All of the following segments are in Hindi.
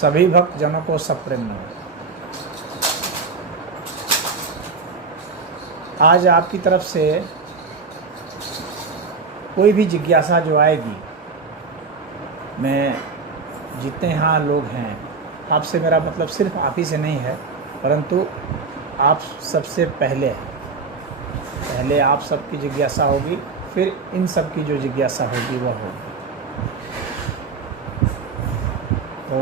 सभी भक्त जनों को सप्रेम नमः। आज आपकी तरफ से कोई भी जिज्ञासा जो आएगी, मैं जितने यहाँ लोग हैं, आपसे मेरा मतलब सिर्फ आप ही से नहीं है, परंतु आप सबसे पहले आप सबकी जिज्ञासा होगी, फिर इन सब की जो जिज्ञासा होगी वह होगी। तो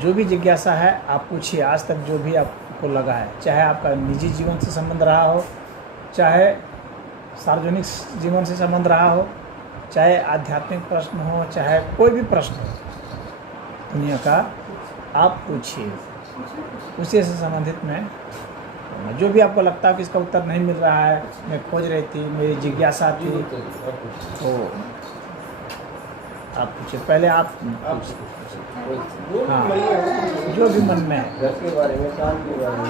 जो भी जिज्ञासा है आप पूछिए, आज तक जो भी आपको लगा है, चाहे आपका निजी जीवन से संबंध रहा हो, चाहे सार्वजनिक जीवन से संबंध रहा हो, चाहे आध्यात्मिक प्रश्न हो, चाहे कोई भी प्रश्न हो दुनिया का, आप पूछिए, उसी से संबंधित में जो भी आपको लगता है कि इसका उत्तर नहीं मिल रहा है, मैं खोज रही थी, मेरी जिज्ञासा थी, तो आप पूछिए। पहले आप हाँ, जो भी मन में है,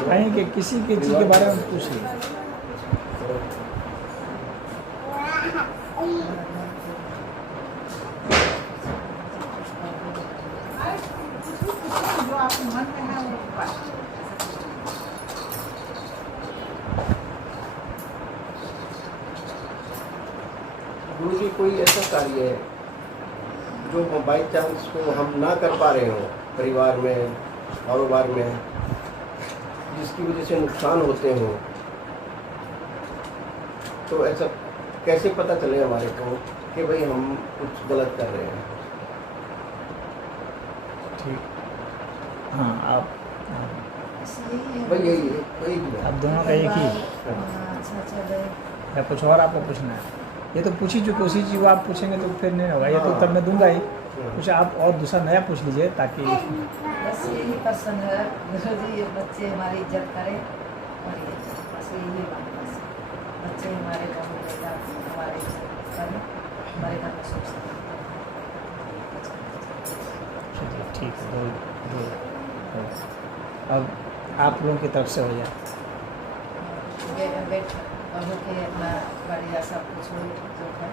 कहीं के किसी के चीज़ के बारे में पूछिए। गुरु जी, कोई ऐसा कार्य है जो बाई चांस को हम ना कर पा रहे हो परिवार में, कारोबार में, जिसकी वजह से नुकसान होते हो, तो ऐसा कैसे पता चले हमारे को कि भाई हम कुछ गलत कर रहे हैं? ठीक, हाँ, आप भाई यही है, कोई भी आप दोनों का एक ही या कुछ और आपको पूछना है? ये तो पूछ ही चुके, उसी चीज़ को आप पूछेंगे तो फिर नहीं होगा, ये तो तब मैं दूंगा ही। कुछ आप और दूसरा नया पूछ लीजिए, ताकि बस यही पसंद है गुरु जी, बच्चे हमारी इज्जत करें, और ये बस यही बात, बस बच्चे हमारे घर में रहेगा, हमारे इज्जत करें, हमारे घर में सुख से। चलिए ठीक है, दो अब आप लोगों की तरफ से हो जाए। बहू के अपना बढ़िया सब कुछ हो जो है,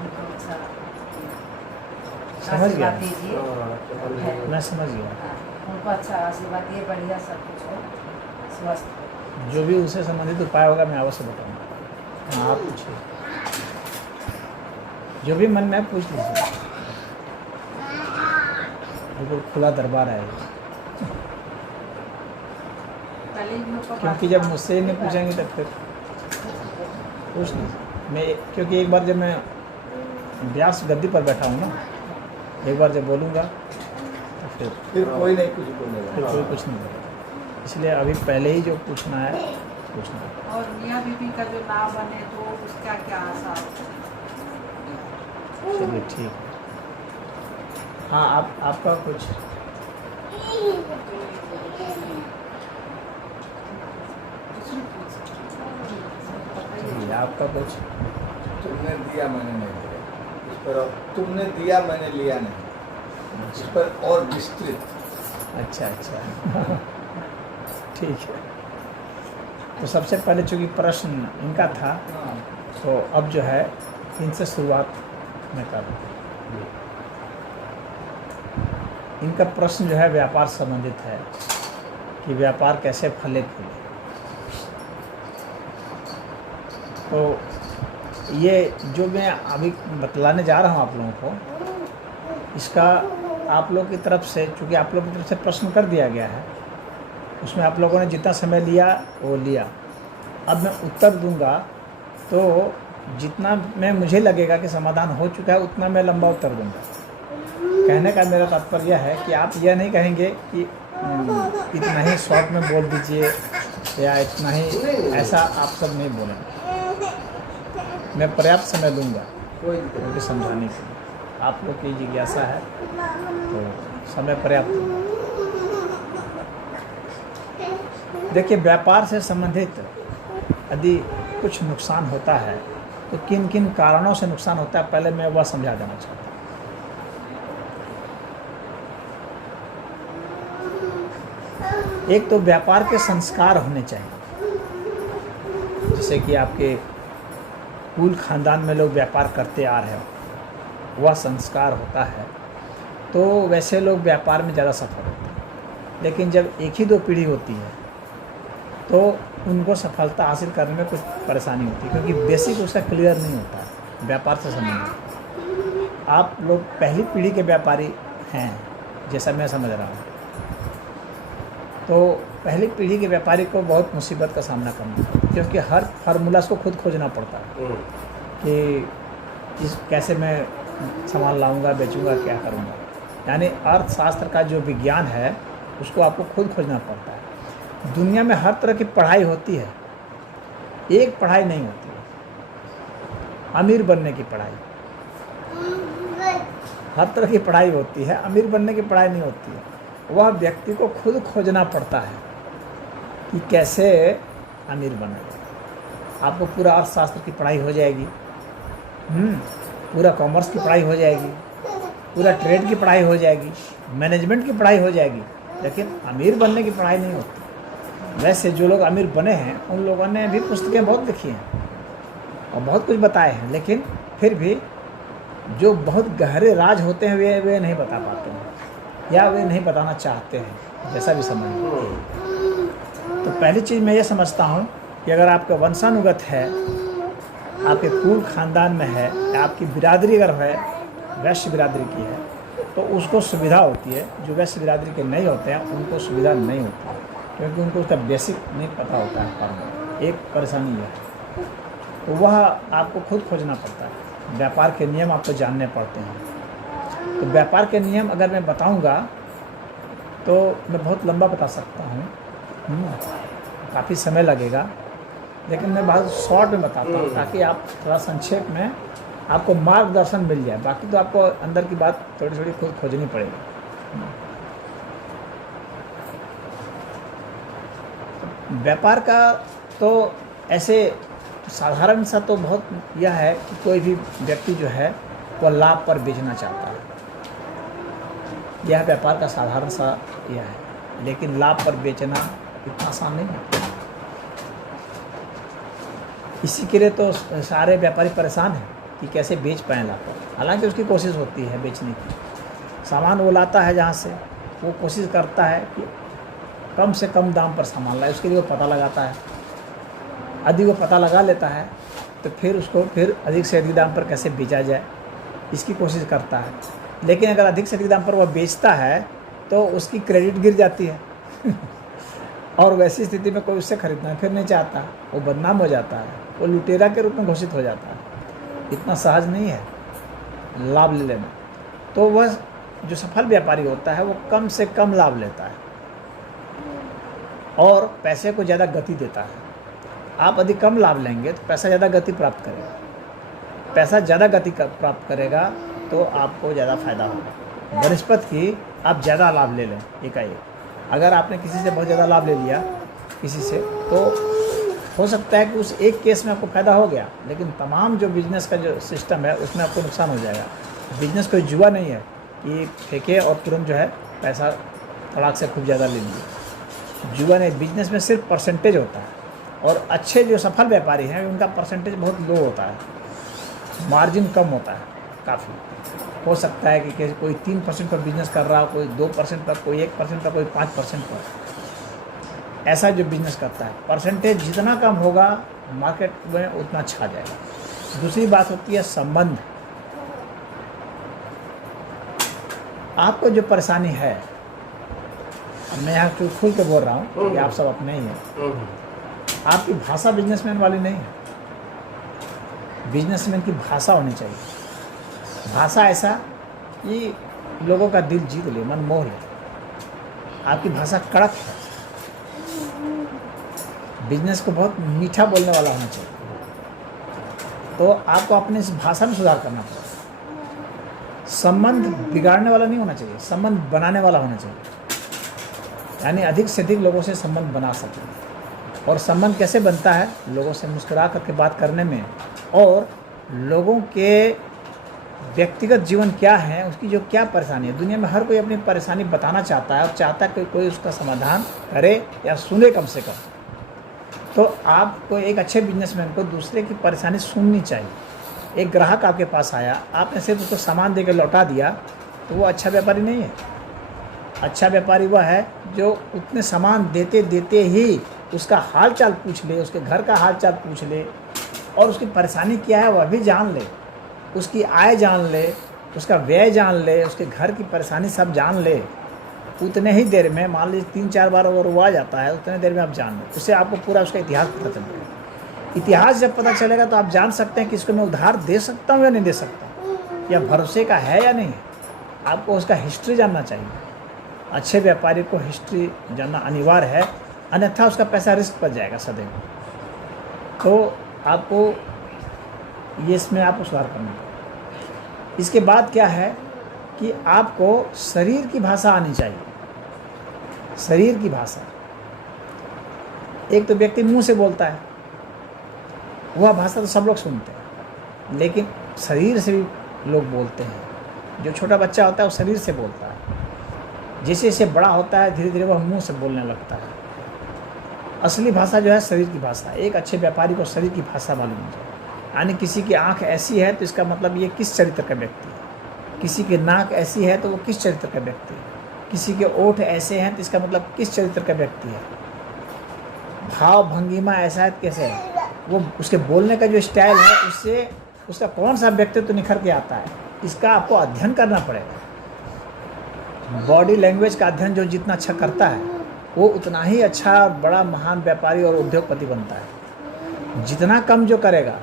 उनको अच्छा समझ गया, आशीर्वाद दीजिए। मैं समझ गया। हाँ, उनको अच्छा आशीर्वाद दिए, बढ़िया सब कुछ हो, स्वस्थ हो। जो भी उससे संबंधित उपाय होगा मैं अवश्य बताऊँगा। हाँ, आप पूछिए, जो भी मन में पूछ लीजिए, बिल्कुल खुला दरबार है। क्योंकि जब मुझसे नहीं पूछेंगे तब फिर कुछ नहीं। मैं क्योंकि एक बार जब मैं व्यास गद्दी पर बैठा हूँ ना, एक बार जब बोलूँगा तो फिर कोई नहीं कुछ बोलेगा, फिर कोई कुछ नहीं बोलेगा। इसलिए अभी पहले ही जो पूछना है पूछना है। और मियाँ बीबी का जो नाम बने तो उसका क्या आशा? चलिए ठीक। हाँ, आपका कुछ आपका कुछ तुमने दिया मैंने नहीं दिया, इस पर तुमने दिया मैंने लिया नहीं, इस पर और विस्तृत। अच्छा ठीक है। तो सबसे पहले चूँकि प्रश्न इनका था, तो अब जो है इनसे शुरुआत मैं कर रहा हूँ। इनका प्रश्न जो है व्यापार संबंधित है कि व्यापार कैसे फले फूले। तो ये जो मैं अभी बतलाने जा रहा हूँ आप लोगों को, इसका आप लोग की तरफ से, चूँकि आप लोग की तरफ से प्रश्न कर दिया गया है, उसमें आप लोगों ने जितना समय लिया वो लिया। अब मैं उत्तर दूंगा तो जितना मैं मुझे लगेगा कि समाधान हो चुका है उतना मैं लंबा उत्तर दूंगा। कहने का मेरा तात्पर्य है कि आप यह नहीं कहेंगे कि इतना ही शॉर्ट में बोल दीजिए या इतना ही, ऐसा आप सब नहीं बोलेंगे। मैं पर्याप्त समय दूंगा क्योंकि समझाने के लिए आप लोग की जिज्ञासा है, तो समय पर्याप्त दूंगा। देखिए, व्यापार से संबंधित यदि कुछ नुकसान होता है तो किन किन कारणों से नुकसान होता है, पहले मैं वह समझा देना चाहता हूँ। एक तो व्यापार के संस्कार होने चाहिए, जैसे कि आपके कुल खानदान में लोग व्यापार करते आ रहे हो, वह संस्कार होता है, तो वैसे लोग व्यापार में ज़्यादा सफल होते हैं। लेकिन जब एक ही दो पीढ़ी होती है तो उनको सफलता हासिल करने में कुछ परेशानी होती है, क्योंकि बेसिक उसका क्लियर नहीं होता है व्यापार से संबंधित। आप लोग पहली पीढ़ी के व्यापारी हैं जैसा मैं समझ रहा हूँ, तो पहली पीढ़ी के व्यापारी को बहुत मुसीबत का सामना करना पड़ता है, क्योंकि हर फार्मूला को खुद खोजना पड़ता है कि इस कैसे मैं सामान लाऊंगा, बेचूंगा, क्या करूंगा। यानी अर्थशास्त्र का जो विज्ञान है उसको आपको खुद खोजना पड़ता है। दुनिया में हर तरह की पढ़ाई होती है, एक पढ़ाई नहीं होती है, अमीर बनने की पढ़ाई। हर तरह की पढ़ाई होती है, अमीर बनने की पढ़ाई नहीं होती है। वह व्यक्ति को खुद खोजना पड़ता है कि कैसे अमीर बने। आपको पूरा अर्थशास्त्र की पढ़ाई हो जाएगी, पूरा कॉमर्स की पढ़ाई हो जाएगी, पूरा ट्रेड की पढ़ाई हो जाएगी, मैनेजमेंट की पढ़ाई हो जाएगी, लेकिन अमीर बनने की पढ़ाई नहीं होती। वैसे जो लोग अमीर बने हैं उन लोगों ने भी पुस्तकें बहुत लिखी हैं और बहुत कुछ बताए हैं, लेकिन फिर भी जो बहुत गहरे राज होते हैं वे नहीं बता पाते हैं, या वे नहीं बताना चाहते हैं, जैसा भी समझ। तो पहली चीज़ मैं ये समझता हूँ कि अगर आपका वंशानुगत है, आपके कुल खानदान में है, या आपकी बिरादरी अगर है, वैश्य बिरादरी की है, तो उसको सुविधा होती है। जो वैश्य बिरादरी के नहीं होते हैं उनको सुविधा नहीं होती है, क्योंकि उनको उसका बेसिक नहीं पता होता है। फॉर्मूला एक परेशानी है, तो वह आपको खुद खोजना पड़ता है। व्यापार के नियम आपको जानने पड़ते हैं। तो व्यापार के नियम अगर मैं बताऊंगा तो मैं बहुत लंबा बता सकता हूँ, काफ़ी समय लगेगा, लेकिन मैं बहुत शॉर्ट में बताता हूँ ताकि आप थोड़ा संक्षेप में आपको मार्गदर्शन मिल जाए। बाकी तो आपको अंदर की बात थोड़ी थोड़ी खुद खोजनी पड़ेगी। व्यापार का तो ऐसे साधारण सा तो बहुत यह है कि कोई भी व्यक्ति जो है वह लाभ पर बेचना चाहता है। यह व्यापार का साधारण सा यह है, लेकिन लाभ पर बेचना इतना आसान नहीं है। इसी के लिए तो सारे व्यापारी परेशान हैं कि कैसे बेच पाएँ लाभ पर। हालांकि उसकी कोशिश होती है बेचने की। सामान वो लाता है जहाँ से, वो कोशिश करता है कि कम से कम दाम पर सामान लाए, उसके लिए वो पता लगाता है। यदि वो पता लगा लेता है तो फिर उसको फिर अधिक से अधिक दाम पर कैसे बेचा जाए इसकी कोशिश करता है। लेकिन अगर अधिक से अधिक दाम पर वह बेचता है तो उसकी क्रेडिट गिर जाती है और वैसी स्थिति में कोई उससे खरीदना फिर नहीं चाहता, वो बदनाम हो जाता है, वो लुटेरा के रूप में घोषित हो जाता है। इतना सहज नहीं है लाभ ले लेना। तो वह जो सफल व्यापारी होता है वो कम से कम लाभ लेता है और पैसे को ज़्यादा गति देता है। आप यदि कम लाभ लेंगे तो पैसा ज़्यादा गति प्राप्त करेगा, पैसा ज़्यादा गति प्राप्त करेगा तो आपको ज़्यादा फायदा होगा बनस्पत की आप ज़्यादा लाभ ले लें एकाएक। अगर आपने किसी से बहुत ज़्यादा लाभ ले लिया किसी से, तो हो सकता है कि उस एक केस में आपको फ़ायदा हो गया, लेकिन तमाम जो बिजनेस का जो सिस्टम है उसमें आपको नुकसान हो जाएगा। बिजनेस कोई जुआ नहीं है कि फेंके और तुरंत जो है पैसा फड़ाक से खूब ज़्यादा ले लिए। जुआ नहीं, बिजनेस में सिर्फ परसेंटेज होता है और अच्छे जो सफल व्यापारी हैं उनका परसेंटेज बहुत लो होता है, मार्जिन कम होता है काफ़ी। हो सकता है कि कोई 3% पर बिजनेस कर रहा हो, कोई 2% पर, कोई 1% पर, कोई 5% पर। ऐसा जो बिजनेस करता है, परसेंटेज जितना कम होगा मार्केट में उतना छा जाएगा। दूसरी बात होती है संबंध। आपको जो परेशानी है, मैं यहाँ खुल के बोल रहा हूँ कि आप सब अपने ही हैं। आपकी भाषा बिजनेसमैन वाली नहीं है। बिजनेसमैन की भाषा होनी चाहिए, भाषा ऐसा कि लोगों का दिल जीत ले, मन मोह ले। आपकी भाषा कड़क है, बिजनेस को बहुत मीठा बोलने वाला होना चाहिए। तो आपको अपने इस भाषा में सुधार करना पड़ेगा। संबंध बिगाड़ने वाला नहीं होना चाहिए, संबंध बनाने वाला होना चाहिए। यानी अधिक से अधिक लोगों से संबंध बना सकें। और संबंध कैसे बनता है? लोगों से मुस्कुरा करके बात करने में, और लोगों के व्यक्तिगत जीवन क्या है, उसकी जो क्या परेशानी है। दुनिया में हर कोई अपनी परेशानी बताना चाहता है और चाहता है कि कोई उसका समाधान करे या सुने कम से कम। तो आपको एक अच्छे बिजनेसमैन को दूसरे की परेशानी सुननी चाहिए। एक ग्राहक आपके पास आया, आपने सिर्फ उसको सामान देकर लौटा दिया तो वो अच्छा व्यापारी नहीं है। अच्छा व्यापारी वह है जो उतने सामान देते देते ही उसका हाल चाल पूछ ले, उसके घर का हाल चाल पूछ ले और उसकी परेशानी क्या है वह भी जान ले, उसकी आय जान ले, उसका व्यय जान ले, उसके घर की परेशानी सब जान ले। उतने ही देर में, मान लीजिए 3-4 बार अगर वो आ जाता है, उतने देर में आप जान लो, उससे आपको पूरा उसका इतिहास पता चलेगा। इतिहास जब पता चलेगा तो आप जान सकते हैं कि इसको मैं उधार दे सकता हूँ या नहीं दे सकता, या भरोसे का है या नहीं है। आपको उसका हिस्ट्री जानना चाहिए। अच्छे व्यापारी को हिस्ट्री जानना अनिवार्य है, अन्यथा उसका पैसा रिस्क पर जाएगा सदैव। तो आपको ये इसमें आपको सुधार करना है। इसके बाद क्या है कि आपको शरीर की भाषा आनी चाहिए। शरीर की भाषा, एक तो व्यक्ति मुंह से बोलता है, वह भाषा तो सब लोग सुनते हैं, लेकिन शरीर से भी लोग बोलते हैं। जो छोटा बच्चा होता है वो शरीर से बोलता है, जैसे जैसे बड़ा होता है धीरे धीरे वह मुंह से बोलने लगता है। असली भाषा जो है शरीर की भाषा। एक अच्छे व्यापारी को शरीर की भाषा मालूम हो जाए, यानी किसी की आंख ऐसी है तो इसका मतलब ये किस चरित्र का व्यक्ति है, किसी की नाक ऐसी है तो वो किस चरित्र का व्यक्ति है, किसी के ओठ ऐसे हैं तो इसका मतलब किस चरित्र का व्यक्ति है, भाव भंगिमा ऐसा है कैसे है, वो उसके बोलने का जो स्टाइल है उससे उसका कौन सा व्यक्तित्व तो निखर के आता है। इसका आपको अध्ययन करना पड़ेगा। बॉडी लैंग्वेज का अध्ययन जो जितना अच्छा करता है वो उतना ही अच्छा और बड़ा महान व्यापारी और उद्योगपति बनता है। जितना कम जो करेगा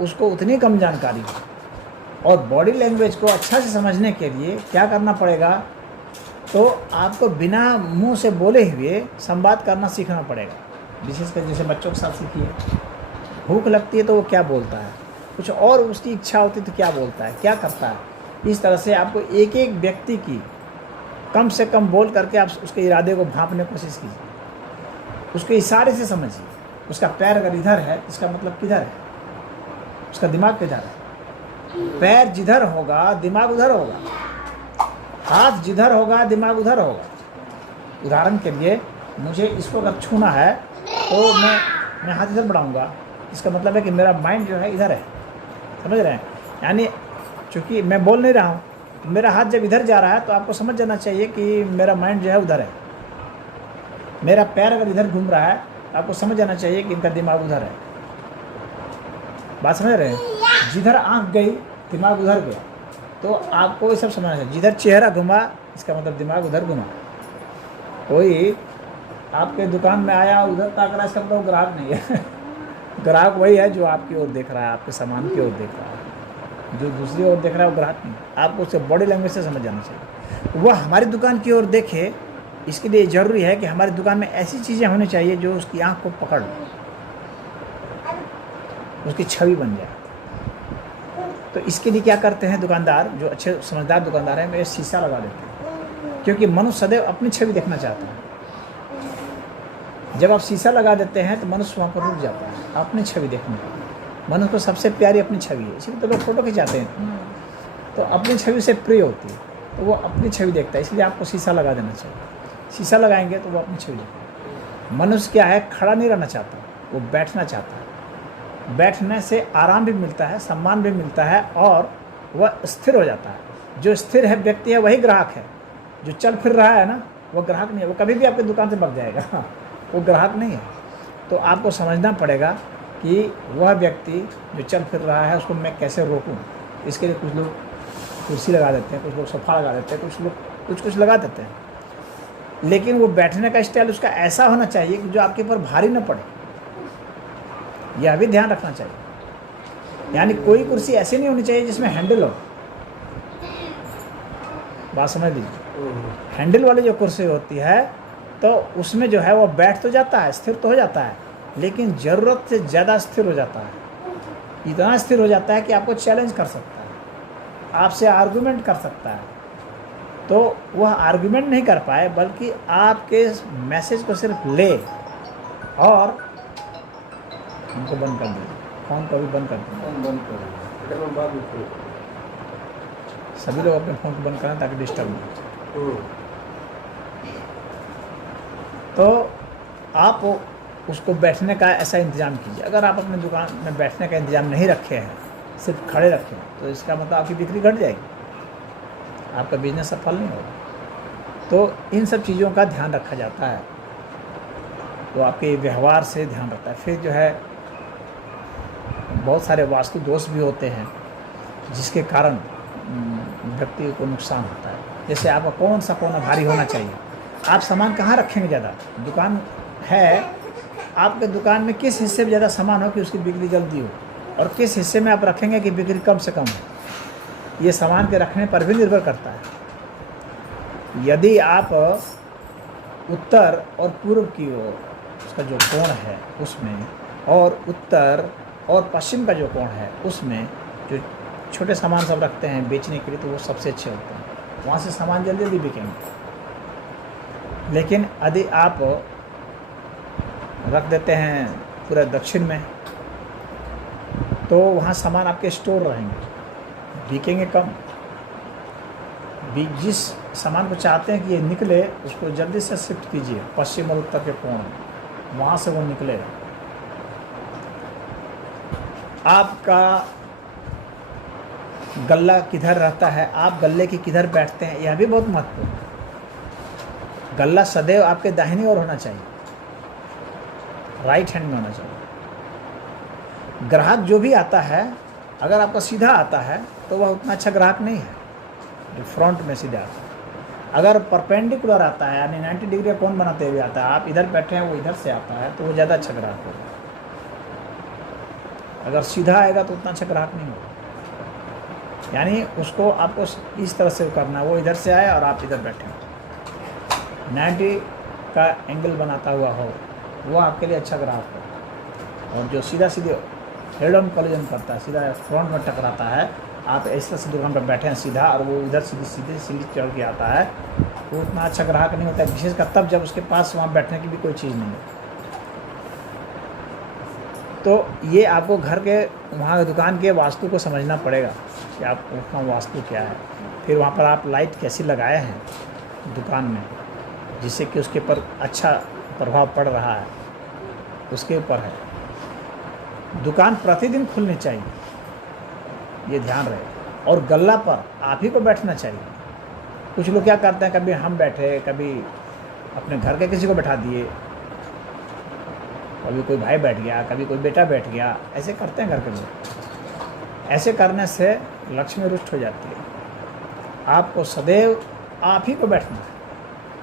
उसको उतनी कम जानकारी है। और बॉडी लैंग्वेज को अच्छा से समझने के लिए क्या करना पड़ेगा, तो आपको बिना मुंह से बोले हुए संवाद करना सीखना पड़ेगा। विशेषकर जैसे बच्चों के साथ सीखिए, भूख लगती है तो वो क्या बोलता है, कुछ और उसकी इच्छा होती है तो क्या बोलता है, क्या करता है। इस तरह से आपको एक एक व्यक्ति की कम से कम बोल करके आप उसके इरादे को भांपने की कोशिश कीजिए। उसके इशारे से समझिए। उसका पैर अगर इधर है इसका मतलब किधर है, उसका दिमाग किधर है। पैर जिधर होगा दिमाग उधर होगा, हाथ जिधर होगा दिमाग उधर होगा। उदाहरण के लिए मुझे इसको अगर छूना है तो मैं हाथ इधर बढ़ाऊंगा, इसका मतलब है कि मेरा माइंड जो है इधर है, समझ रहे हैं। यानी चूँकि मैं बोल नहीं रहा हूँ, मेरा हाथ जब इधर जा रहा है तो आपको समझ जाना चाहिए कि मेरा माइंड जो है उधर है। मेरा पैर अगर इधर घूम रहा है तो आपको समझ जाना चाहिए कि इनका दिमाग उधर है। बात समझ रहे हैं। जिधर आँख गई दिमाग उधर गया, तो आपको ये सब समझना चाहिए। जिधर चेहरा घुमा इसका मतलब दिमाग उधर घुमा। कोई आपके दुकान में आया उधर ताक रहा है, इसका मतलब ग्राहक नहीं है। ग्राहक वही है जो आपकी ओर देख रहा है, आपके सामान की ओर देख रहा है। जो दूसरी ओर देख रहा है वो ग्राहक नहीं। आपको उससे बॉडी लैंग्वेज से समझ जाना चाहिए। वह हमारी दुकान की ओर देखे, इसके लिए ज़रूरी है कि हमारी दुकान में ऐसी चीज़ें होनी चाहिए जो उसकी आंख को पकड़ ले, उसकी छवि बन जाए। तो इसके लिए क्या करते हैं दुकानदार, जो अच्छे समझदार दुकानदार हैं, वे शीशा लगा देते हैं, क्योंकि मनुष्य सदैव अपनी छवि देखना चाहता है। जब आप शीशा लगा देते हैं तो मनुष्य वहाँ पर रुक जाता है अपनी छवि देखने का। मनुष्य को सबसे प्यारी अपनी छवि है, इसलिए तो लोग फोटो खिंचाते हैं। तो अपनी छवि से प्रिय होती है, तो वो अपनी छवि देखता है। इसलिए आपको शीशा लगा देना चाहिए। शीशा लगाएंगे तो वो अपनी छवि देखता है। मनुष्य क्या है, खड़ा नहीं रहना चाहता, वो बैठना चाहता है। बैठने से आराम भी मिलता है, सम्मान भी मिलता है और वह स्थिर हो जाता है। जो स्थिर है व्यक्ति है वही ग्राहक है। जो चल फिर रहा है ना, वो ग्राहक नहीं है। वो कभी भी आपकी दुकान से भाग जाएगा, वो ग्राहक नहीं है। तो आपको समझना पड़ेगा कि वह व्यक्ति जो चल फिर रहा है उसको मैं कैसे रोकूं। इसके लिए कुछ लोग कुर्सी लगा देते हैं, कुछ लोग सोफा लगा देते हैं, कुछ लोग कुछ लगा देते हैं। लेकिन वो बैठने का स्टाइल उसका ऐसा होना चाहिए कि जो आपके ऊपर भारी न पड़े। यह भी ध्यान रखना चाहिए। यानी कोई कुर्सी ऐसी नहीं होनी चाहिए जिसमें हैंडल हो। बात समझ लीजिए। हैंडल वाली जो कुर्सी होती है तो उसमें जो है वो बैठ तो जाता है, स्थिर तो हो जाता है, लेकिन ज़रूरत से ज़्यादा स्थिर हो जाता है। इतना स्थिर हो जाता है कि आपको चैलेंज कर सकता है, आपसे आर्गुमेंट कर सकता है। तो वह आर्गुमेंट नहीं कर पाए, बल्कि आपके मैसेज को सिर्फ ले और उनको बंद कर दीजिए। फ़ोन को भी बंद कर दीजिए। फोन बंद करो। सभी लोग अपने फ़ोन को बंद करें ताकि डिस्टर्ब ना हो। तो आप उसको बैठने का ऐसा इंतज़ाम कीजिए। अगर आप अपनी दुकान में बैठने का इंतज़ाम नहीं रखे हैं, सिर्फ खड़े रखे हैं, तो इसका मतलब आपकी बिक्री घट जाएगी, आपका बिजनेस सफल नहीं होगा। तो इन सब चीज़ों का ध्यान रखा जाता है, तो आपके व्यवहार से ध्यान रखता है। फिर जो है बहुत सारे वास्तु दोष भी होते हैं जिसके कारण व्यक्ति को नुकसान होता है। जैसे आपका कौन सा कोना भारी होना चाहिए, आप सामान कहाँ रखेंगे ज़्यादा, दुकान है आपके दुकान में किस हिस्से में ज़्यादा सामान हो कि उसकी बिक्री जल्दी हो, और किस हिस्से में आप रखेंगे कि बिक्री कम से कम हो, ये सामान के रखने पर भी निर्भर करता है। यदि आप उत्तर और पूर्व की ओर उसका जो कोण है उसमें, और उत्तर और पश्चिम का जो कोण है उसमें जो छोटे सामान सब रखते हैं बेचने के लिए, तो वो सबसे अच्छे होते हैं, वहाँ से सामान जल्दी जल्दी बिकेंगे। लेकिन यदि आप रख देते हैं पूरे दक्षिण में, तो वहाँ सामान आपके स्टोर रहेंगे, बिकेंगे कम। जिस सामान को चाहते हैं कि ये निकले, उसको जल्दी से शिफ्ट कीजिए पश्चिम और उत्तर के कोण, वहाँ से वो निकलेगा। आपका गल्ला किधर रहता है, आप गल्ले की किधर बैठते हैं, यह भी बहुत महत्वपूर्ण है। गल्ला सदैव आपके दाहिनी ओर होना चाहिए, राइट हैंड में होना चाहिए। ग्राहक जो भी आता है, अगर आपका सीधा आता है तो वह उतना अच्छा ग्राहक नहीं है जो फ्रंट में सीधा आता है। अगर परपेंडिकुलर आता है, यानी 90 डिग्री का कोण बनाते हुए आता है, आप इधर बैठे हैं वो इधर से आता है, तो वो ज़्यादा अच्छा ग्राहक होगा। अगर सीधा आएगा तो उतना अच्छा ग्राहक नहीं होगा। यानी उसको आपको इस तरह से करना है, वो इधर से आए और आप इधर बैठे हो, 90 का एंगल बनाता हुआ हो, वो आपके लिए अच्छा ग्राहक हो। और जो सीधा सीधे हेड ऑन कॉलिजन करता है, सीधा फ्रंट में टकराता है, आप इस तरह से दुकान पर बैठे हैं सीधा और वो इधर सीधी चढ़ के आता है, वो उतना अच्छा ग्राहक नहीं होता है, विशेषकर तब जब उसके पास वहाँ बैठने की भी कोई चीज़ नहीं है। तो ये आपको घर के वहाँ दुकान के वास्तु को समझना पड़ेगा कि आपका वास्तु क्या है। फिर वहाँ पर आप लाइट कैसी लगाए हैं दुकान में, जिससे कि उसके ऊपर अच्छा प्रभाव पड़ रहा है, उसके ऊपर है। दुकान प्रतिदिन खुलनी चाहिए, ये ध्यान रहे। और गल्ला पर आप ही को बैठना चाहिए। कुछ लोग क्या करते हैं, कभी हम बैठे, कभी अपने घर के किसी को बैठा दिए, कभी कोई भाई बैठ गया, कभी कोई बेटा बैठ गया, ऐसे करते हैं घर के लोग। ऐसे करने से लक्ष्मी रुष्ट हो जाती है। आपको सदैव आप ही को बैठना है।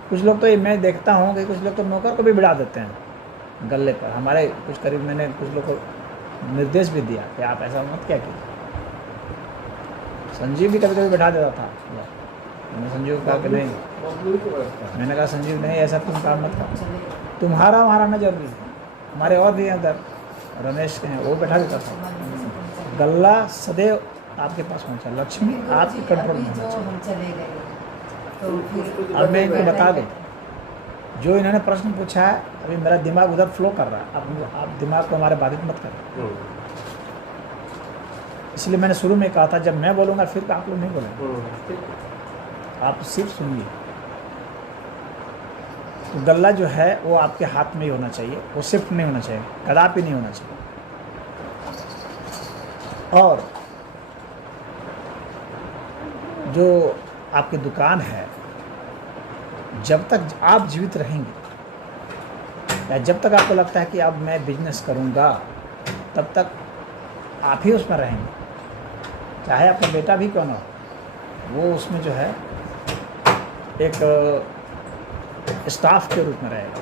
कुछ लोग तो ये मैं देखता हूँ कि कुछ लोग तो नौकर को भी बिठा देते हैं गले पर। हमारे कुछ करीब मैंने कुछ लोग को निर्देश भी दिया कि आप ऐसा मत क्या कीजिए। संजीव भी कभी कभी बैठा देता था, मैंने संजीव को कहा कि नहीं, मैंने कहा संजीव नहीं, ऐसा तुम काम मत करो, तुम्हारा वहाँ रहना जरूरी है। हमारे और भी हैं उधर, रमेश के हैं, वो बैठा देता था। गल्ला सदैव आपके पास होना चाहिए, लक्ष्मी आपके कंट्रोल में होना चाहिए। हम चले गए तो फिर अब मैं इनको बता दूँ, जो इन्होंने प्रश्न पूछा है, अभी मेरा दिमाग उधर फ्लो कर रहा है। अब आप दिमाग को हमारे बाधित मत करें। इसलिए मैंने शुरू में कहा था, जब मैं बोलूँगा फिर आप लोग नहीं बोलेंगे, आप सिर्फ सुनिए। तो गल्ला जो है वो आपके हाथ में ही होना चाहिए, वो शिफ्ट नहीं होना चाहिए, कदापि नहीं होना चाहिए। और जो आपकी दुकान है, जब तक आप जीवित रहेंगे या जब तक आपको लगता है कि अब मैं बिजनेस करूंगा, तब तक आप ही उसमें रहेंगे। चाहे आपका बेटा भी क्यों ना हो, वो उसमें जो है एक स्टाफ के रूप में रहेगा।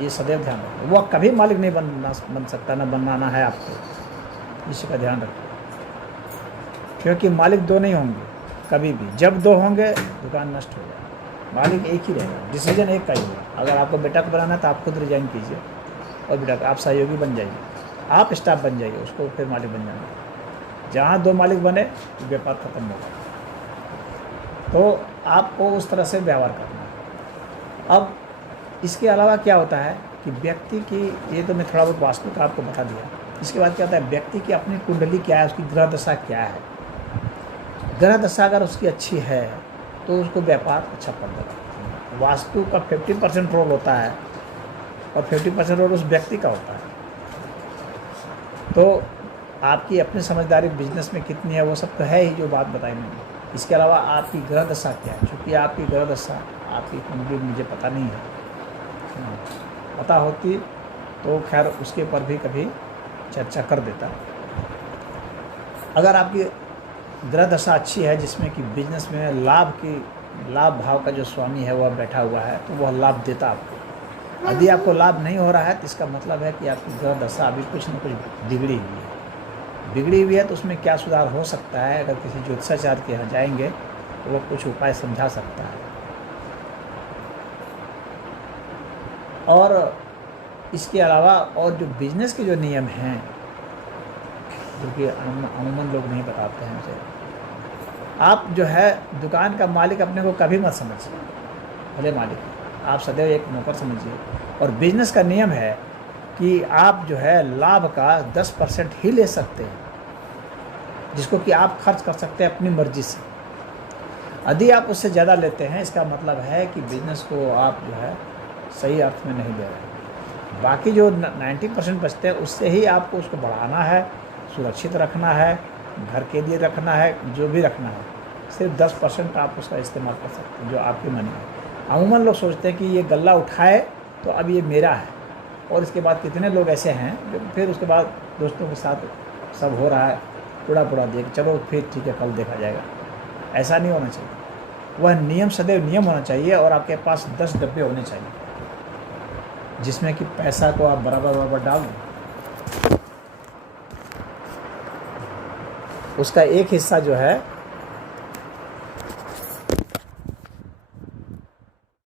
ये सदैव ध्यान रखो। वो कभी मालिक नहीं बन सकता, ना बनाना है आपको, इसी का ध्यान रखो। क्योंकि मालिक दो नहीं होंगे कभी भी। जब दो होंगे दुकान नष्ट हो जाएगी। मालिक एक ही रहेगा, डिसीजन एक का ही होगा। अगर आपको बेटा को बनाना है तो आप खुद रिजाइन कीजिए और बेटा आप सहयोगी बन जाइए, आप स्टाफ बन जाइए, उसको फिर मालिक बन जाना। जहाँ दो मालिक बने तो व्यापार खत्म होगा। तो आपको उस तरह से व्यवहार करना है। अब इसके अलावा क्या होता है कि व्यक्ति की, ये तो मैं थोड़ा बहुत वास्तु का आपको बता दिया। इसके बाद क्या होता है, व्यक्ति की अपनी कुंडली क्या है, उसकी ग्रह दशा क्या है। ग्रह दशा अगर उसकी अच्छी है तो उसको व्यापार अच्छा पड़ जाएगा। वास्तु का 50% रोल होता है और 50% रोल उस व्यक्ति का होता है। तो आपकी अपनी समझदारी बिजनेस में कितनी है वो सब तो है ही, जो बात बताई मैंने। इसके अलावा आपकी ग्रह दशा क्या है, चूँकि आपकी ग्रह दशा आपकी कुंडली मुझे पता नहीं है। हाँ, पता होती तो खैर उसके ऊपर भी कभी चर्चा कर देता। अगर आपकी ग्रह दशा अच्छी है जिसमें कि बिजनेस में लाभ भाव का जो स्वामी है वह बैठा हुआ है तो वह लाभ देता आपको। यदि आपको लाभ नहीं हो रहा है तो इसका मतलब है कि आपकी ग्रह दशा अभी कुछ न कुछ बिगड़ी हुई है। बिगड़ी हुई है तो उसमें क्या सुधार हो सकता है? अगर किसी ज्योतिषाचार्य के यहाँ जाएंगे तो वह कुछ उपाय समझा सकता है। और इसके अलावा और जो बिजनेस के जो नियम हैं जो कि अमूमन लोग नहीं बताते हैं उसे, आप जो है दुकान का मालिक अपने को कभी मत समझिए, भले मालिक, आप सदैव एक नौकर समझिए। और बिजनेस का नियम है कि आप जो है लाभ का 10% ही ले सकते हैं, जिसको कि आप खर्च कर सकते हैं अपनी मर्जी से। यदि आप उससे ज़्यादा लेते हैं इसका मतलब है कि बिजनेस को आप जो है सही अर्थ में नहीं दे रहे। बाकी जो 90% बचते हैं उससे ही आपको उसको बढ़ाना है, सुरक्षित रखना है, घर के लिए रखना है, जो भी रखना है। सिर्फ 10% आप उसका इस्तेमाल कर सकते हैं जो आपकी मनी है। अमूमन लोग सोचते हैं कि ये गल्ला उठाए तो अब ये मेरा है, और इसके बाद कितने लोग ऐसे हैं जो फिर उसके बाद दोस्तों के साथ सब हो रहा है, पूरा देख चलो फिर ठीक है कल देखा जाएगा। ऐसा नहीं होना चाहिए। वह नियम सदैव नियम होना चाहिए और आपके पास 10 डब्बे होने चाहिए जिसमें कि पैसा को आप बराबर डाल दें। उसका एक हिस्सा जो है